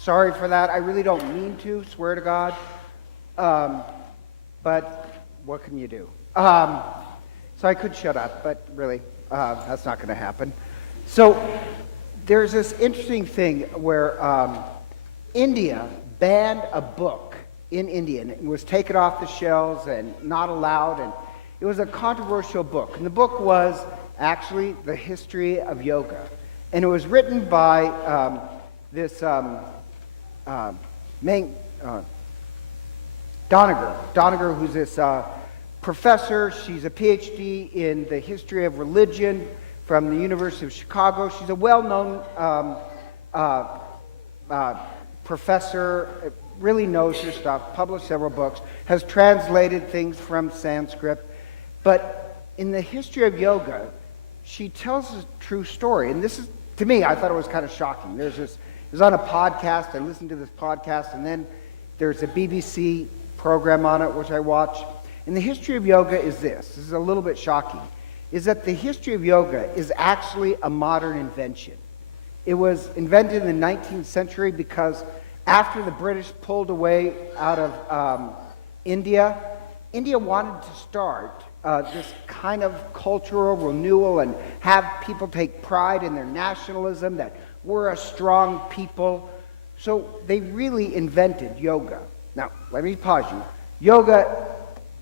sorry for that. I really don't mean to, swear to God. But what can you do? So I could shut up, but really, that's not going to happen. So there's this interesting thing where India banned a book in India, and it was taken off the shelves and not allowed, and it was a controversial book. And the book was actually The History of Yoga. And it was written by this Doniger, who's this professor. She's a PhD in the history of religion from the University of Chicago. She's a well-known professor, really knows her stuff, published several books, has translated things from Sanskrit. But in the history of yoga, she tells a true story. And this is, to me, I thought it was kind of shocking. It was on a podcast. I listened to this podcast, and then there's a BBC program on it, which I watch. And the history of yoga is this is a little bit shocking, is that the history of yoga is actually a modern invention. It was invented in the 19th century because after the British pulled away out of India wanted to start this kind of cultural renewal and have people take pride in their nationalism, that we're a strong people. So they really invented yoga. Now, let me pause you. Yoga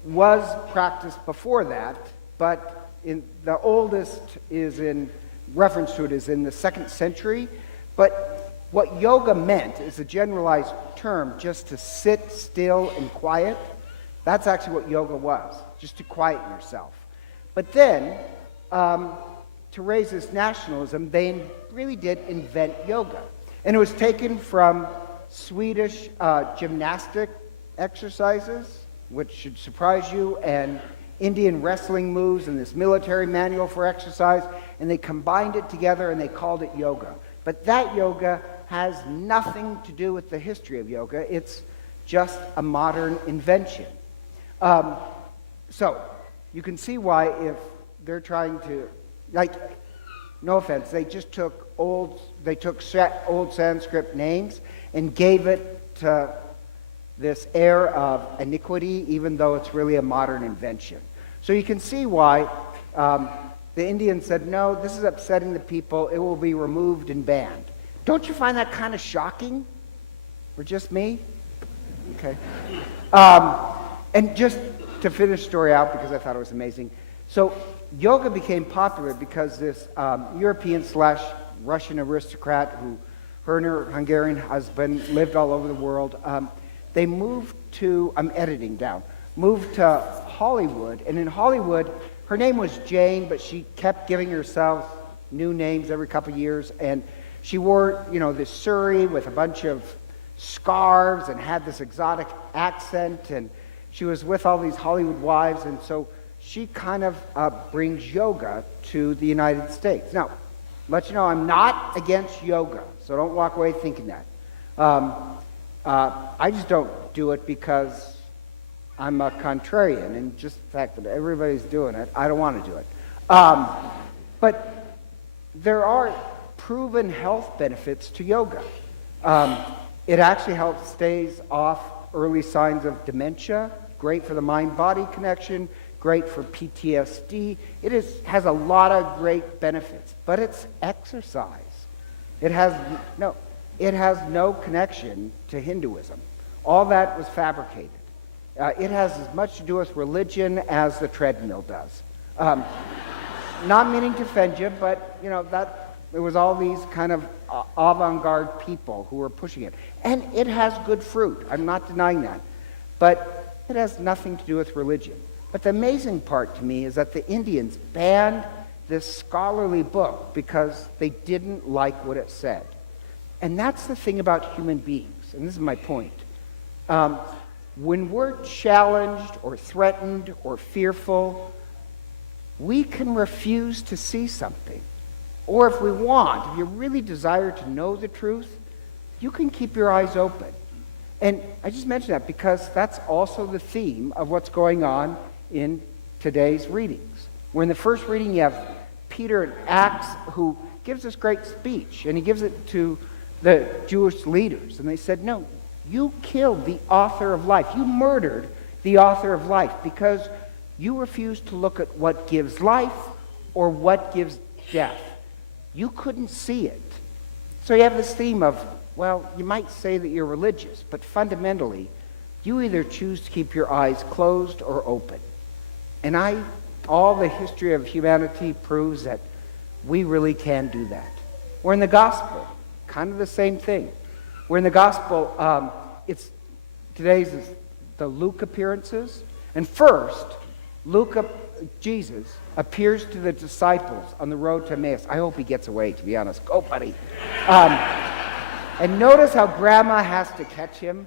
was practiced before that, but the oldest is in reference to it is in the 2nd century. But what yoga meant is a generalized term just to sit still and quiet. That's actually what yoga was, just to quiet yourself. But then, to raise this nationalism, they really did invent yoga. And it was taken from Swedish gymnastic exercises, which should surprise you, and Indian wrestling moves and this military manual for exercise, and they combined it together and they called it yoga. But that yoga has nothing to do with the history of yoga. It's just a modern invention. So you can see why, if they're trying to, like, no offense, they just took old Sanskrit names and gave it to this air of iniquity, even though it's really a modern invention. So you can see why the Indians said, no, this is upsetting the people, it will be removed and banned. Don't you find that kind of shocking? Or just me? Okay. And just to finish the story out, because I thought it was amazing. So yoga became popular because this European/Russian aristocrat, who her and her Hungarian husband lived all over the world, they moved to, moved to Hollywood. And in Hollywood, her name was Jane, but she kept giving herself new names every couple of years. And she wore, this sari with a bunch of scarves and had this exotic accent. And she was with all these Hollywood wives. And so she kind of brings yoga to the United States. Now, let you know, I'm not against yoga, so don't walk away thinking that. I just don't do it because I'm a contrarian, and just the fact that everybody's doing it, I don't want to do it. But there are proven health benefits to yoga. It actually helps stave off early signs of dementia, great for the mind-body connection, great for PTSD. It has a lot of great benefits, but it's exercise. It has no connection to Hinduism. All that was fabricated. It has as much to do with religion as the treadmill does. Not meaning to offend you, but that it was all these kind of avant-garde people who were pushing it. And it has good fruit. I'm not denying that. But it has nothing to do with religion. But the amazing part to me is that the Indians banned this scholarly book because they didn't like what it said. And that's the thing about human beings, and this is my point. When we're challenged or threatened or fearful, we can refuse to see something. Or if we want, if you really desire to know the truth, you can keep your eyes open. And I just mention that because that's also the theme of what's going on in today's readings. Where in the first reading you have Peter in Acts, who gives this great speech, and he gives it to the Jewish leaders. And they said, no, you killed the author of life. You murdered the author of life because you refused to look at what gives life or what gives death. You couldn't see it. So you have this theme of, well, you might say that you're religious, but fundamentally, you either choose to keep your eyes closed or open. And all the history of humanity proves that we really can do that. We're in the gospel, kind of the same thing. We're in the gospel, today's is the Luke appearances. And first, Jesus appears to the disciples on the road to Emmaus. I hope he gets away, to be honest. Go, buddy. And notice how Grandma has to catch him.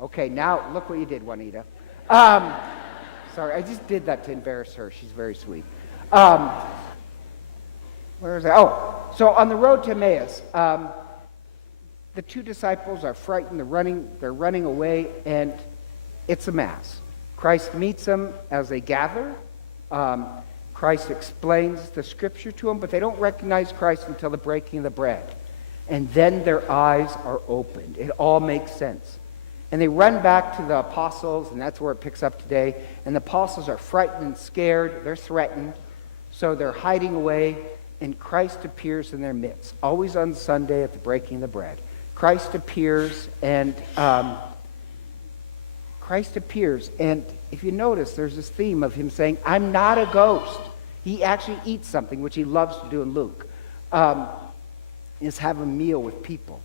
Okay, now look what you did, Juanita. Sorry, I just did that to embarrass her. She's very sweet. Where is that? Oh, so on the road to Emmaus, the two disciples are frightened. They're running away, and it's a mass. Christ meets them as they gather. Christ explains the scripture to them, but they don't recognize Christ until the breaking of the bread. And then their eyes are opened. It all makes sense. And they run back to the apostles, and that's where it picks up today. And the apostles are frightened and scared. They're threatened. So they're hiding away, and Christ appears in their midst. Always on Sunday at the breaking of the bread. Christ appears, and if you notice, there's this theme of him saying, I'm not a ghost. He actually eats something, which he loves to do in Luke, is have a meal with people.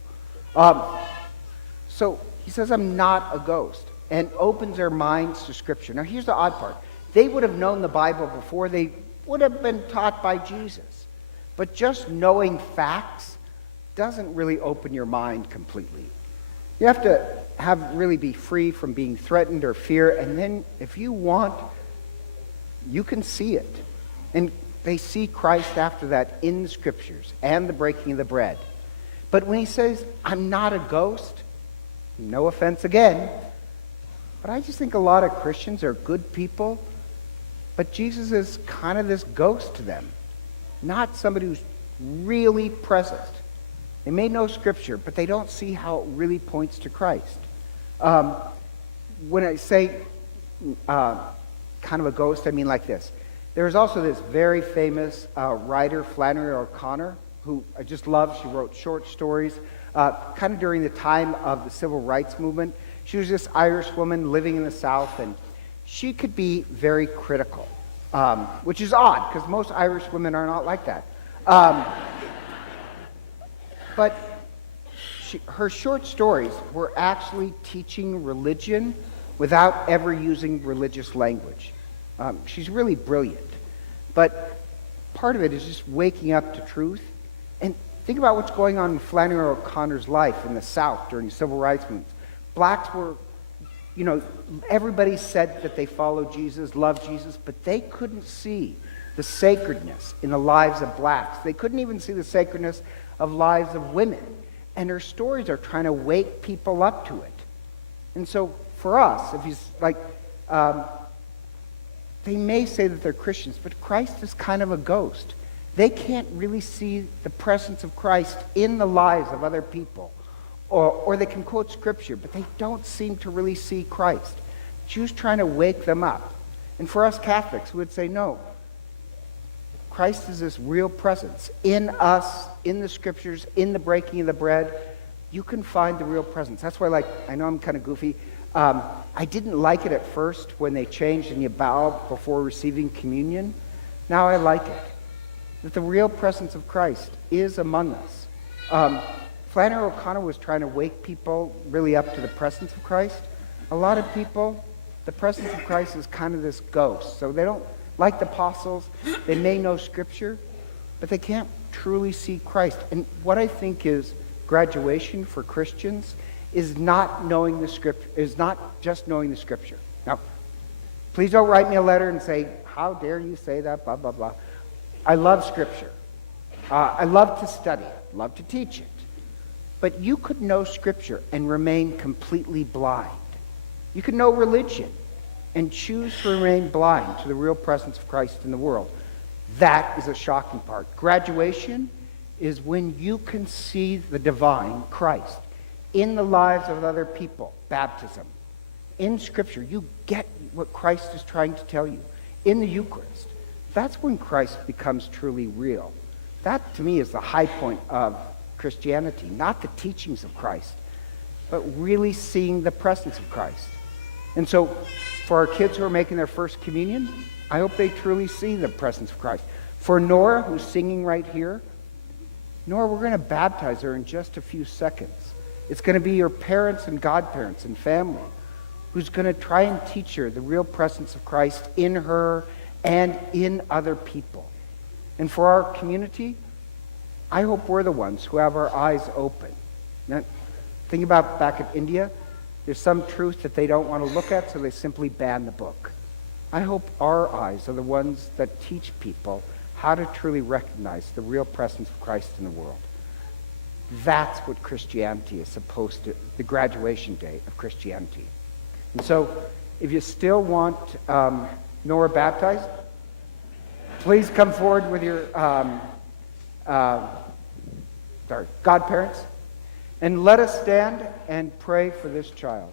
So he says, I'm not a ghost, and opens their minds to Scripture. Now, here's the odd part. They would have known the Bible before they would have been taught by Jesus. But just knowing facts doesn't really open your mind completely. You have to really be free from being threatened or fear, and then if you want, you can see it. And they see Christ after that in the Scriptures and the breaking of the bread. But when he says, I'm not a ghost, no offense again, but I just think a lot of Christians are good people, but Jesus is kind of this ghost to them, not somebody who's really present. They may know Scripture, but they don't see how it really points to Christ. When I say kind of a ghost, I mean like this. There is also this very famous writer, Flannery O'Connor, who I just love. She wrote short stories kind of during the time of the Civil Rights Movement. She was this Irish woman living in the South, and she could be very critical, which is odd, because most Irish women are not like that. But her short stories were actually teaching religion without ever using religious language. She's really brilliant. But part of it is just waking up to truth. And think about what's going on in Flannery O'Connor's life in the South during the Civil Rights Movement. Blacks were, everybody said that they followed Jesus, loved Jesus, but they couldn't see the sacredness in the lives of blacks. They couldn't even see the sacredness of lives of women. And her stories are trying to wake people up to it. And so for us, if he's like, they may say that they're Christians, but Christ is kind of a ghost. They can't really see the presence of Christ in the lives of other people. Or they can quote Scripture, but they don't seem to really see Christ. Jews trying to wake them up. And for us Catholics, we would say, no, Christ is this real presence in us, in the Scriptures, in the breaking of the bread. You can find the real presence. That's why, I know I'm kind of goofy. I didn't like it at first when they changed and you bow before receiving communion. Now I like it. That the real presence of Christ is among us. Flannery O'Connor was trying to wake people really up to the presence of Christ. A lot of people, the presence of Christ is kind of this ghost. So they don't, like the apostles, they may know Scripture, but they can't truly see Christ. And what I think is graduation for Christians is not knowing the Scripture, is not just knowing the Scripture. Now, please don't write me a letter and say, how dare you say that, blah, blah, blah. I love Scripture. I love to study it, love to teach it. But you could know Scripture and remain completely blind. You could know religion and choose to remain blind to the real presence of Christ in the world. That is a shocking part. Graduation is when you can see the divine, Christ, in the lives of other people, baptism. In Scripture, you get what Christ is trying to tell you. In the Eucharist, that's when Christ becomes truly real. That, to me, is the high point of Christianity, not the teachings of Christ, but really seeing the presence of Christ. And so, for our kids who are making their first communion, I hope they truly see the presence of Christ. For Nora, who's singing right here, Nora, we're going to baptize her in just a few seconds. It's going to be your parents and godparents and family who's going to try and teach her the real presence of Christ in her and in other people. And for our community, I hope we're the ones who have our eyes open. Now, think about back in India, there's some truth that they don't want to look at, so they simply ban the book. I hope our eyes are the ones that teach people how to truly recognize the real presence of Christ in the world. That's what Christianity is supposed to, the graduation day of Christianity. And so, if you still want Nora baptized, please come forward with your godparents, and let us stand and pray for this child.